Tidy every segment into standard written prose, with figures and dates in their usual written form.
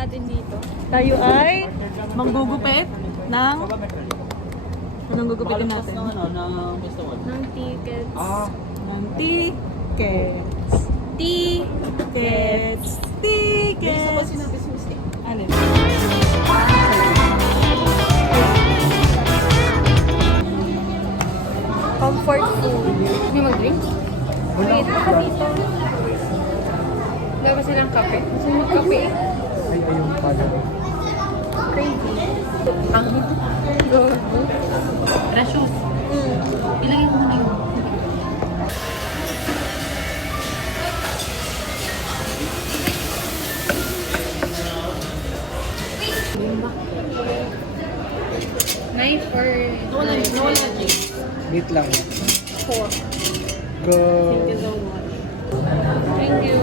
natin dito? Tayo ay manggugupit ng... Anong gugupitin natin? Ng tickets. Ng tickets. Tickets. Tickets. Alin? Comfort food. May mag-drink? Wait, baka dito. Wala ba silang kape? Gusto mo magkape? Ay, ayun pala. Crazy. Ang go. Precious. Ilagay mo muna yun. Knife or... Nawala na, Jake. Wait lang. Fork. Go. Thank you.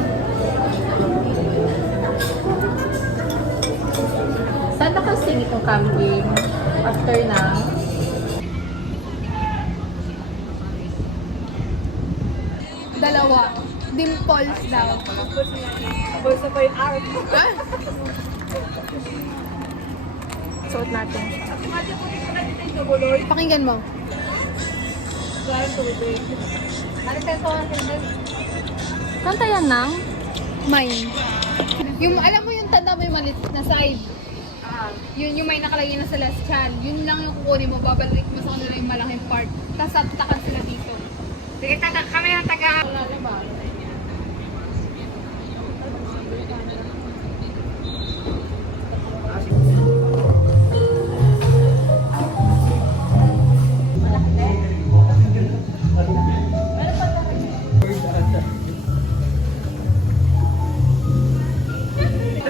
Saan nakasing itong camping after na? Dalawa. Dimples daw. Bulsa pa yung art. Suot natin. Pakinggan mo. Kanta yan ng? Mine. Yung, alam mo yung tanda mo yung malit na side? Yun yung may nakalagay na sa last chan. Yun lang yung kukunin mo, babalik mo sa kanila yung malaking part. Tapos tatakan sila dito. Sige, kami ang taga. Wala ba?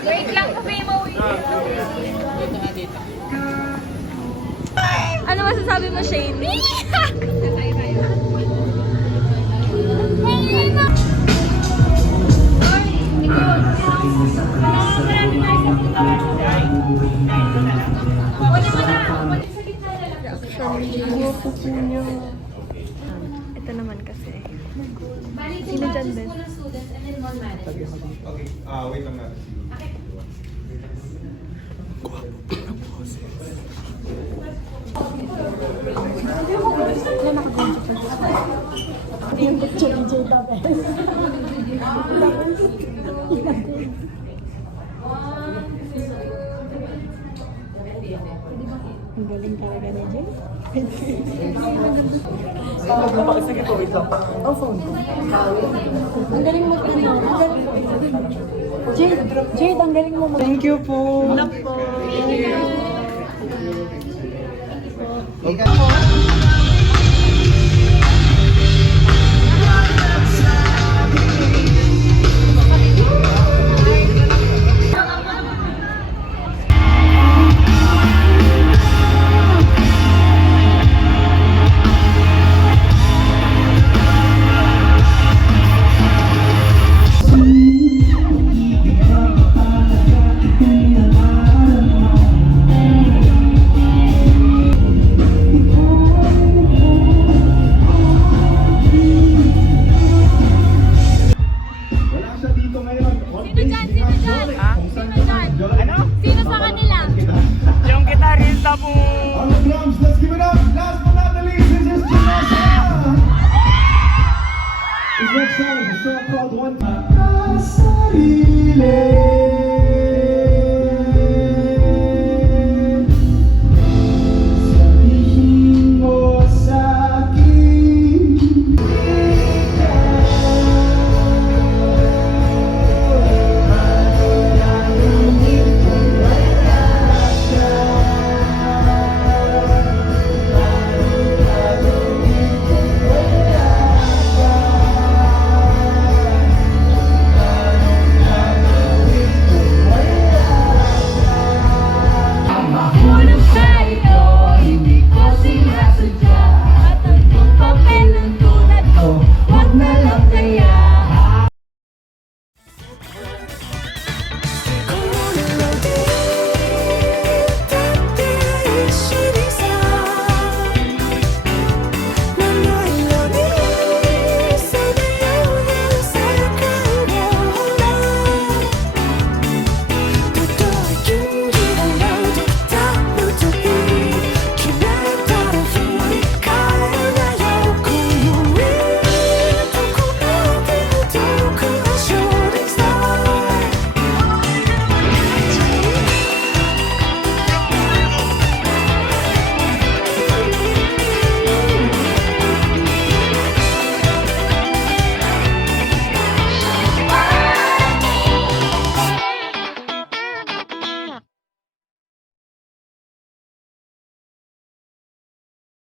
Wait lang, kami mauwi. Ano masasabi mo, Shane? Ito naman kasi. Sino dyan, Ben? Okay, wait lang natin. Ang galing talaga ni Jay. Sige po, wait lang. Ang phone ko. Ang galing mo Jade, ang galing mo Thank you po. Wala siya dito ngayon. Sino dyan? Sino dyan? Sino dyan? Ano? Sino sa kanila? Yung gitarista po. On the drums, let's give it up. Last but not the least, this is Janessa. His next song is a song called One Sarili.